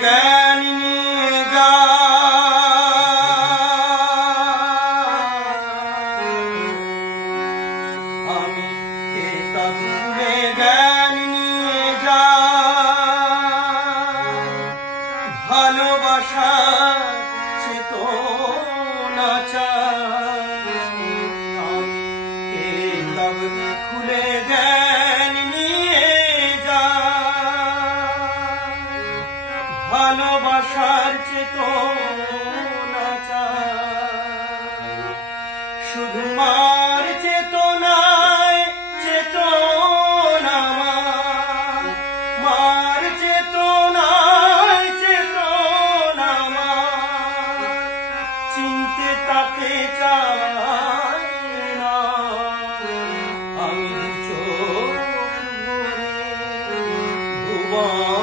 জ্ঞান নিয়ে আমি কেতাব খুলে জ্ঞান নিয়ে ভালোবাসা চেতনা কেতাব খুলে জ্ঞান নিয়ে ভালোবাসার চেতনা শুধু মার চেতনায় চেতনা মার চেতনায় চেতনা চিনতে তাকে চাই না আমি চোখ ভরে ভুবন